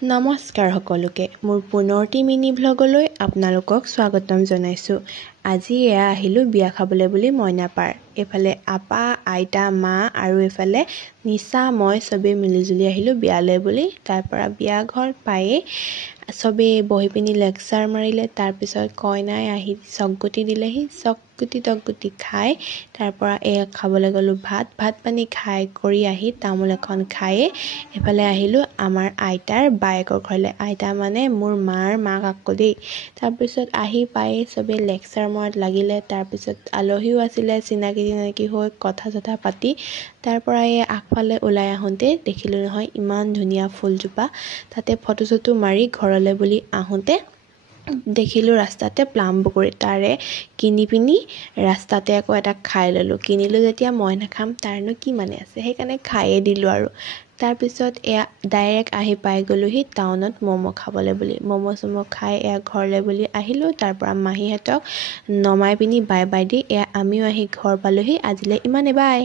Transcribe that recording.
নমস্কাৰ সকলোকে মোৰ পুনৰটি মিনি ভ্লগলৈ আপোনালোকক স্বাগতম জনাইছোঁ। আজি আহিলোঁ বিয়া খাবলৈ বুলি মইনাপাৰ। এইফালে আপা আইতা মা আৰু এইফালে নিচা মই চবেই মিলিজুলি আহিলোঁ বিয়ালৈ বুলি। তাৰপৰা বিয়া ঘৰ পায়েই চবেই বহি পিনি লেকচাৰ মাৰিলে। তাৰপিছত কইনাই আহি চকগুটি দিলেহি। চকগুটি খাই তাৰপৰা খাবলৈ গ'লোঁ ভাত পানী খাই কৰি আহি তামোল এখন খায়ে এইফালে আহিলোঁ আমাৰ আইতাৰ বায়েকৰ ঘৰলৈ। আইতা মানে মোৰ মাৰ মাক আকৌ দেই। তাৰপিছত আহি পায়েই চবেই লেকচাৰ মৰাত লাগিলে। তাৰপিছত আলহীও আছিলে, চিনাকি হৈ কথা চথা পাতি তাৰপৰা আগফালে ওলাই আহোঁতে দেখিলোঁ নহয় ইমান ধুনীয়া ফুলজোপা। তাতে ফটো চটো মাৰি ঘৰলৈ বুলি আহোঁতে দেখিলোঁ ৰাস্তাতে প্লাম বগৰী। তাৰে কিনি পিনি ৰাস্তাতে আকৌ এটা খাই ল'লোঁ। কিনিলোঁ যেতিয়া মই নাখাম তাৰনো কি মানে আছে, সেইকাৰণে খায়ে দিলোঁ আৰু। তাৰপিছত ডাইৰেক্ট আহি পাই গ'লোহি টাউনত ম'ম' খাবলৈ বুলি। ম'ম' খাই ঘৰলৈ বুলি আহিলোঁ। তাৰপৰা মাহীহঁতক নমাই পিনি বাই দি আমিও আহি ঘৰ পালোহি। আজিলৈ ইমানে বাই।